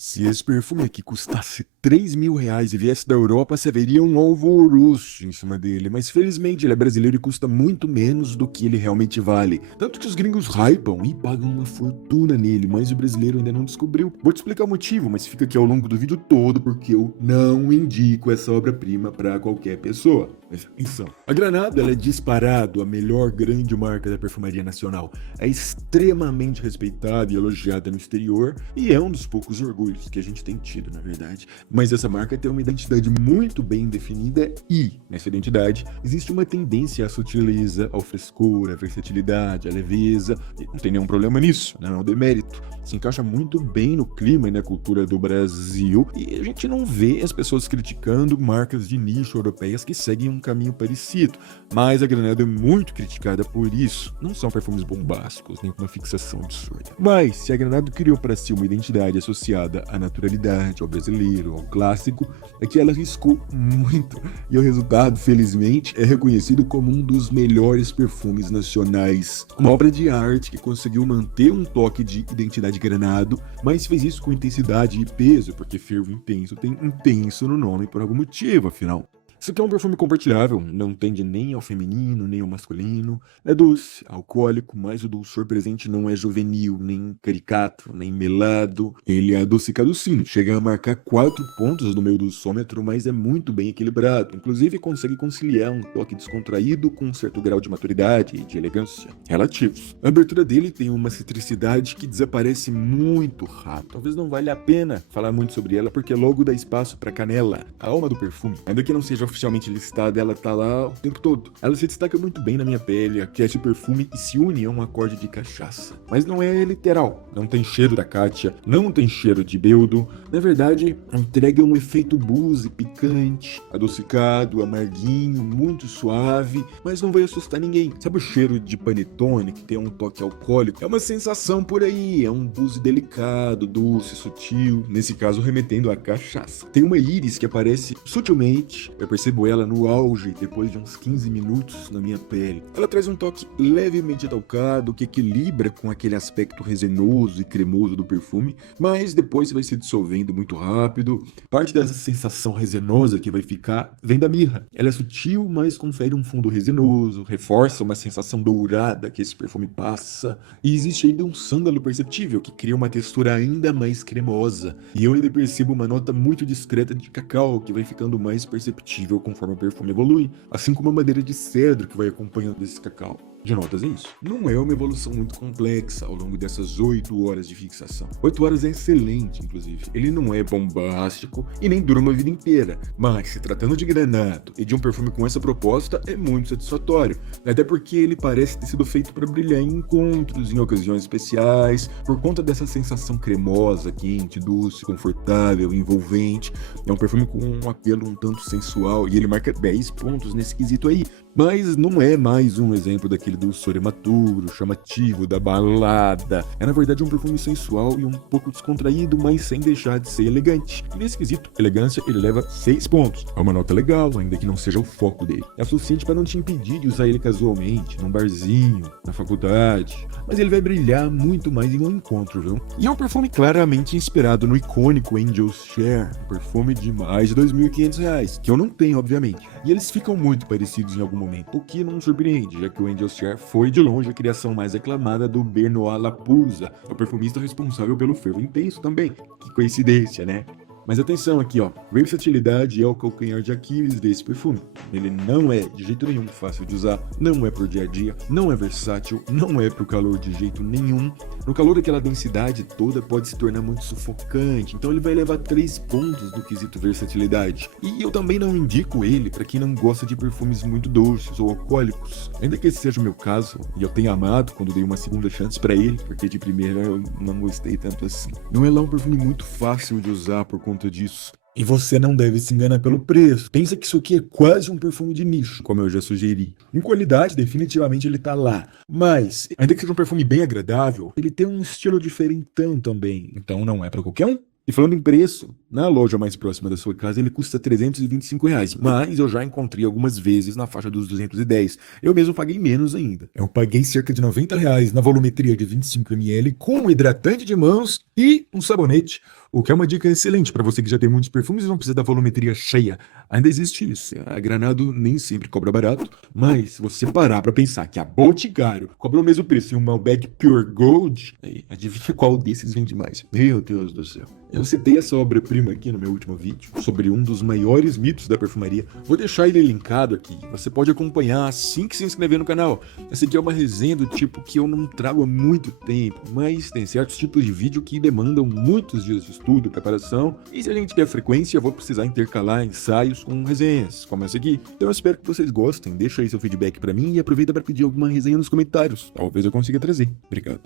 Se esse perfume aqui custasse R$ 3.000 e viesse da Europa, você veria um alvoroço em cima dele. Mas felizmente ele é brasileiro e custa muito menos do que ele realmente vale. Tanto que os gringos hypam e pagam uma fortuna nele, mas o brasileiro ainda não descobriu. Vou te explicar o motivo, mas fica aqui ao longo do vídeo todo porque eu não indico essa obra-prima para qualquer pessoa. Mas atenção, a Granado ela é disparado a melhor grande marca da perfumaria nacional. É extremamente respeitada e elogiada no exterior e é um dos poucos orgulhos que a gente tem tido, na verdade. Mas essa marca tem uma identidade muito bem definida e, nessa identidade, existe uma tendência à sutileza, ao frescor, à versatilidade, à leveza. E não tem nenhum problema nisso, não é um demérito. Se encaixa muito bem no clima e na cultura do Brasil e a gente não vê as pessoas criticando marcas de nicho europeias que seguem um caminho parecido. Mas a Granado é muito criticada por isso. Não são perfumes bombásticos, nem com uma fixação absurda. Mas, se a Granado criou para si uma identidade associada à naturalidade, ao brasileiro, ao clássico, é que ela riscou muito. E o resultado, felizmente, é reconhecido como um dos melhores perfumes nacionais. Uma obra de arte que conseguiu manter um toque de identidade Granado, mas fez isso com intensidade e peso, porque fervo intenso tem intenso no nome por algum motivo, afinal. Isso aqui é um perfume compartilhável, não tende nem ao feminino, nem ao masculino. É doce, alcoólico, mas o dulçor presente não é juvenil, nem caricato, nem melado. Ele é adocicado sim, chega a marcar 4 pontos no meu dulçômetro, mas é muito bem equilibrado. Inclusive consegue conciliar um toque descontraído com um certo grau de maturidade e de elegância relativos. A abertura dele tem uma citricidade que desaparece muito rápido. Talvez não valha a pena falar muito sobre ela, porque logo dá espaço para canela, a alma do perfume. Ainda que não seja oficialmente listada, ela tá lá o tempo todo. Ela se destaca muito bem na minha pele, aquece o perfume e se une a um acorde de cachaça. Mas não é literal. Não tem cheiro da Kátia, não tem cheiro de Beldo. Na verdade, entrega um efeito boozy, picante, adocicado, amarguinho, muito suave, mas não vai assustar ninguém. Sabe o cheiro de panetone que tem um toque alcoólico? É uma sensação por aí, é um boozy delicado, doce, sutil, nesse caso remetendo à cachaça. Tem uma íris que aparece sutilmente, eu percebo ela no auge depois de uns 15 minutos na minha pele. Ela traz um toque levemente adocicado que equilibra com aquele aspecto resinoso e cremoso do perfume, mas depois vai se dissolvendo muito rápido. Parte dessa sensação resinosa que vai ficar vem da mirra. Ela é sutil, mas confere um fundo resinoso, reforça uma sensação dourada que esse perfume passa. E existe ainda um sândalo perceptível que cria uma textura ainda mais cremosa. E eu ainda percebo uma nota muito discreta de cacau que vai ficando mais perceptível conforme o perfume evolui, assim como a madeira de cedro que vai acompanhando esse cacau. De notas é isso. Não é uma evolução muito complexa ao longo dessas 8 horas de fixação. 8 horas é excelente, inclusive. Ele não é bombástico e nem dura uma vida inteira. Mas, se tratando de Granado e de um perfume com essa proposta, é muito satisfatório. Até porque ele parece ter sido feito para brilhar em encontros, em ocasiões especiais, por conta dessa sensação cremosa, quente, doce, confortável, envolvente. É um perfume com um apelo um tanto sensual e ele marca 10 pontos nesse quesito aí. Mas não é mais um exemplo daquele dulçor imaturo, chamativo, da balada. É na verdade um perfume sensual e um pouco descontraído, mas sem deixar de ser elegante. E nesse quesito, elegância, ele leva 6 pontos. É uma nota legal, ainda que não seja o foco dele. É o suficiente para não te impedir de usar ele casualmente, num barzinho, na faculdade. Mas ele vai brilhar muito mais em um encontro, viu? E é um perfume claramente inspirado no icônico Angel's Share, um perfume de mais de R$ 2.500, que eu não tenho, obviamente. E eles ficam muito parecidos em algum momento, o que não surpreende, já que o Angel's Share foi de longe a criação mais aclamada do Benoit Lapuza, o perfumista responsável pelo fervo intenso também. Que coincidência, né? Mas atenção aqui, ó, versatilidade é o calcanhar de Aquiles desse perfume. Ele não é de jeito nenhum fácil de usar, não é pro dia a dia, não é versátil, não é pro calor de jeito nenhum. No calor aquela densidade toda pode se tornar muito sufocante, então ele vai levar 3 pontos no quesito versatilidade. E eu também não indico ele para quem não gosta de perfumes muito doces ou alcoólicos. Ainda que esse seja o meu caso, e eu tenha amado quando dei uma segunda chance para ele, porque de primeira eu não gostei tanto assim. Não é lá um perfume muito fácil de usar por conta disso. E você não deve se enganar pelo preço. Pensa que isso aqui é quase um perfume de nicho, como eu já sugeri. Em qualidade, definitivamente ele tá lá. Mas, ainda que seja um perfume bem agradável, ele tem um estilo diferentão também. Então não é pra qualquer um. E falando em preço, na loja mais próxima da sua casa ele custa R$ 325, mas eu já encontrei algumas vezes na faixa dos 210. Eu mesmo paguei menos ainda. Eu paguei cerca de R$ 90 na volumetria de 25 ml com um hidratante de mãos e um sabonete. o que é uma dica excelente para você que já tem muitos perfumes e não precisa da volumetria cheia. Ainda existe isso. A Granado nem sempre cobra barato, mas se você parar para pensar que a Boticário cobra o mesmo preço em um Malbec Pure Gold, aí, adivinha qual desses vende mais? Meu Deus do céu. Eu citei essa obra-prima aqui no meu último vídeo, sobre um dos maiores mitos da perfumaria. Vou deixar ele linkado aqui. Você pode acompanhar assim que se inscrever no canal. Essa aqui é uma resenha do tipo que eu não trago há muito tempo, mas tem certos tipos de vídeo que demandam muitos dias de estudo, preparação, e se a gente quer frequência, eu vou precisar intercalar ensaios com resenhas, como essa aqui. Então eu espero que vocês gostem. Deixa aí seu feedback pra mim e aproveita para pedir alguma resenha nos comentários. Talvez eu consiga trazer. Obrigado.